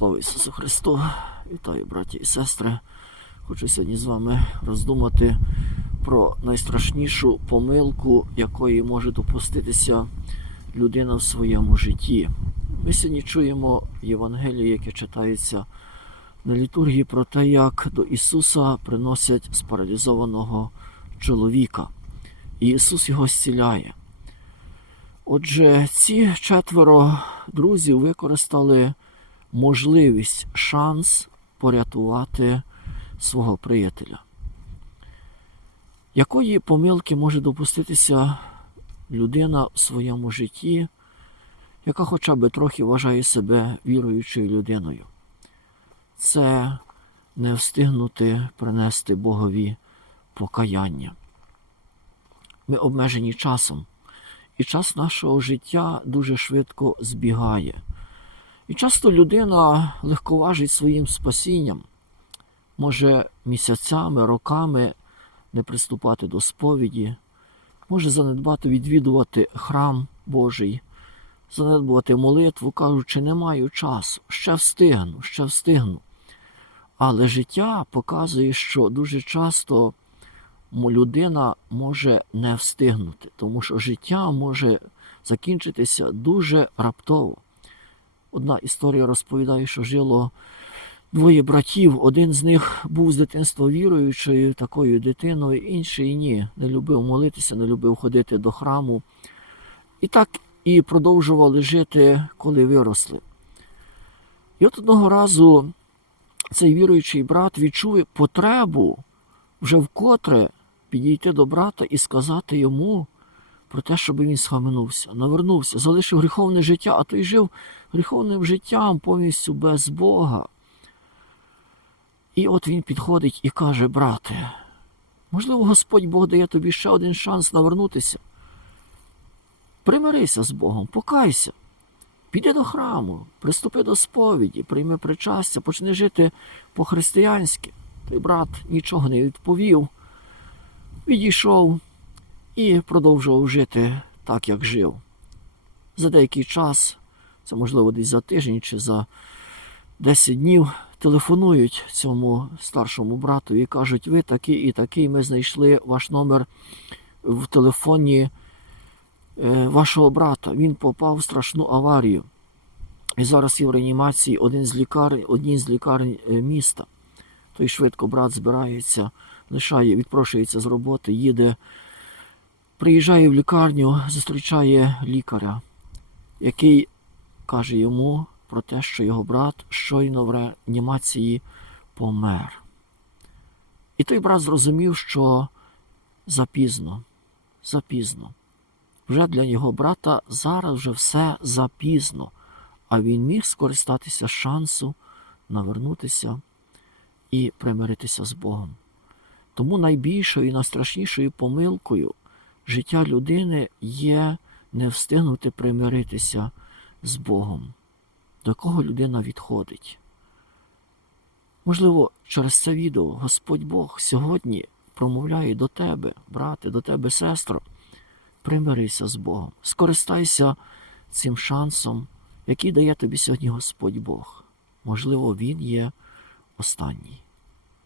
Слава Ісусу Христу! Вітаю, браті і сестри. Хочу сьогодні з вами роздумати про найстрашнішу помилку, якої може допуститися людина в своєму житті. Ми сьогодні чуємо Євангеліє, яке читається на літургії, про те, як до Ісуса приносять спаралізованого чоловіка. І Ісус його зціляє. Отже, ці четверо друзів використали можливість, шанс порятувати свого приятеля. Якої помилки може допуститися людина в своєму житті, яка хоча б трохи вважає себе віруючою людиною? Це не встигнути принести Богові покаяння. Ми обмежені часом, і час нашого життя дуже швидко збігає. І часто людина легковажить своїм спасінням, може місяцями, роками не приступати до сповіді, може занедбати відвідувати храм Божий, занедбувати молитву, кажучи, не маю часу, ще встигну, ще встигну. Але життя показує, що дуже часто людина може не встигнути, тому що життя може закінчитися дуже раптово. Одна історія розповідає, що жило двоє братів. Один з них був з дитинства віруючою такою дитиною, інший ні, не любив молитися, не любив ходити до храму. І так і продовжували жити, коли виросли. І от одного разу цей віруючий брат відчув потребу вже вкотре підійти до брата і сказати йому про те, щоб він схаменувся, навернувся, залишив гріховне життя, а той жив гріховним життям повністю без Бога. І от він підходить і каже, брате, можливо, Господь Бог дає тобі ще один шанс навернутися. Примирися з Богом, покайся, піди до храму, приступи до сповіді, прийми причастя, почни жити по-християнськи. Той брат нічого не відповів, відійшов і продовжував жити так, як жив. За деякий час, це можливо десь за тиждень чи за 10 днів, телефонують цьому старшому брату і кажуть, ви такий і такий, ми знайшли ваш номер в телефоні е, вашого брата. Він попав в страшну аварію. І зараз є в реанімації один з лікарень, одній з лікарень е, міста. Той швидко брат збирається, лишає, відпрошується з роботи, їде, приїжджає в лікарню, зустрічає лікаря, який каже йому про те, що його брат щойно в реанімації помер. І той брат зрозумів, що запізно, запізно. Вже для його брата зараз вже все запізно, а він міг скористатися шансу навернутися і примиритися з Богом. Тому найбільшою і найстрашнішою помилкою життя людини є не встигнути примиритися з Богом, до кого людина відходить. Можливо, через це відео Господь Бог сьогодні промовляє до тебе, брате, до тебе, сестро, примирися з Богом, скористайся цим шансом, який дає тобі сьогодні Господь Бог. Можливо, він є останній.